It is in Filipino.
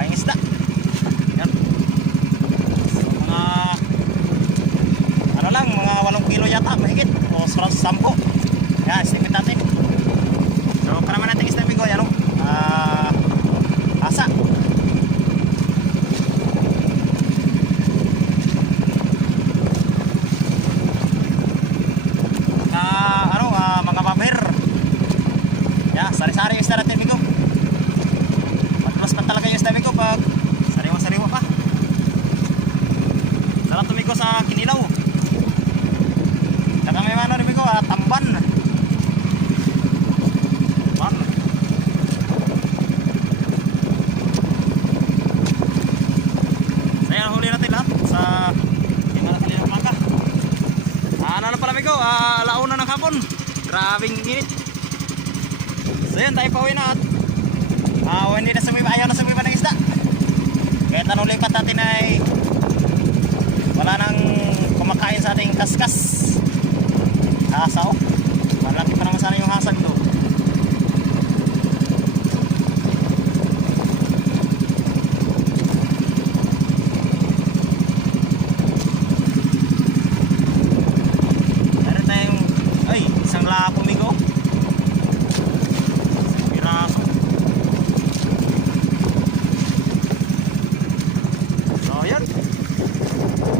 Paing isda. Yan. Mga ano lang, mga 8 kilo yata mahigit o 10. Yan, snipit natin. So karama natin isda migo, yan o. Asa. Mga baber. Yan, sari-sari yung isda natin migo. Matras pa talaga yung isda migo pag sariwa-sariwa pa. Sarap tumigo sa kinilaw. Saka may ano rin migo, tamban. Tamban. So yan, huli natin lahat sa kalinang umaga. Ano na pala migo, alauna ng hapon. Grabing init. So yun, tayo pauwi na at hindi na sumiba, ayaw na sumiba ng isda. Kahit anong lipat natin ay wala nang kumakain sa ating kaskas. Sao malaki pa naman sana yung